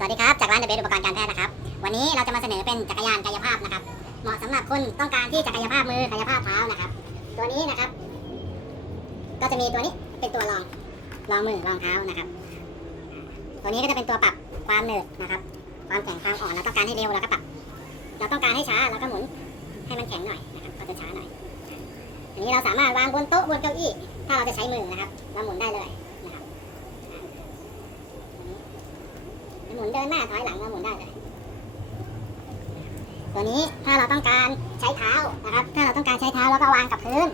สวัสดีครับ จากร้านเดอะเบสอุปกรณ์การแพทย์นะครับ วันนี้เราจะมาเสนอเป็นจักรยานกายภาพนะครับ เหมาะสำหรับคนต้องการที่จะกายภาพมือกายภาพเท้านะครับ ตัวนี้นะครับ ก็จะมีตัวนี้เป็นตัวรองรองมือรองเท้านะครับ ตัวนี้ก็จะเป็นตัวปรับความเหนืดนะครับ ความแข็งความอ่อนเราต้องการให้เร็วเราก็ปรับ เราต้องการให้ช้าเราก็หมุนให้มันแข็งหน่อยนะครับก็จะช้าหน่อยอันนี้เราสามารถวางบนโต๊ะบนเก้าอี้ถ้าเราจะใช้มือนะครับเราหมุนได้เลย นหน้าถอยหลังเราหมุนได้เลย ตัวนี้ถ้าเราต้องการใช้เท้านะครับ ถ้าเราต้องการใช้เท้าเราก็วางกับพื้น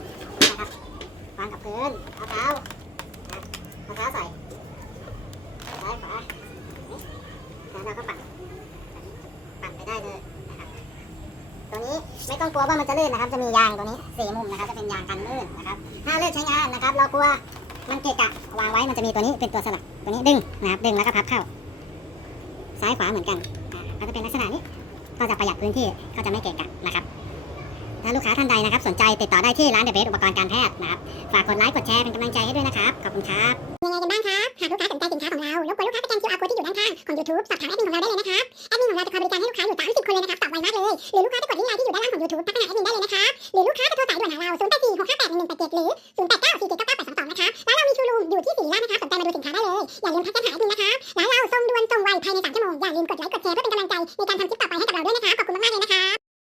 นะครับ วางกับพื้นเอาเท้าเอาเท้าใส่ซ้ายขวาแล้วเราก็ปั่น ปั่นไปได้เลยนะครับ ตัวนี้ไม่ต้องกลัวว่ามันจะลื่นนะครับ จะมียางตัวนี้สี่มุมนะครับ จะเป็นยางกันลื่นนะครับ ถ้าเลิกใช้งานนะครับ เรากลัวมันเกะกะวางไว้มันจะมีตัวนี้เป็นตัวสลักตัวนี้ดึงนะครับดึงแล้วก็พับเข้า ซ้ายขวาเหมือนกันอ่าก็จะเป็นลักษณะนี้ ก็จะประหยัดพื้นที่ก็จะไม่เกะกะนะครับถ้าลูกค้าท่านใดนะครับ สนใจติดต่อได้ที่ร้านเดอะเบสอุปกรณ์การแพทย์นะครับ ฝากกดไลค์กดแชร์เป็นกำลังใจให้ด้วยนะครับ ขอบคุณครับ ยังไงกันบ้างครับ หากลูกค้าสนใจสินค้าของเรา รบกวนลูกค้าสแกน QR code ที่อยู่ด้านข้างของ YouTube สอบถามแอดมินของเราได้เลยนะครับ แอดมินของเราจะคอยบริการให้ลูกค้าอยู่ 30 คนเลยนะครับ ตอบไวมากเลย หรือลูกค้าจะกดลิงก์ไลน์ที่อยู่ด้านล่างของ YouTube ทักไปหาแอดมินได้เลยนะครับ หรือลูกค้าจะโทรสายด่วนหาเรา 0 8 4 6 5 8 1 1 8 7 หรือ 0 8 9 4 7 9 9 8 2 2 นะครับ ร้านเรามีชูรูมอยู่ที่สีราชนะครับสนใจมาดูสินค้าได้เลย อย่าลืมทักกันหาแอดมินนะครับร้าน มีการทำคลิปต่อไปให้กับเราด้วยนะคะ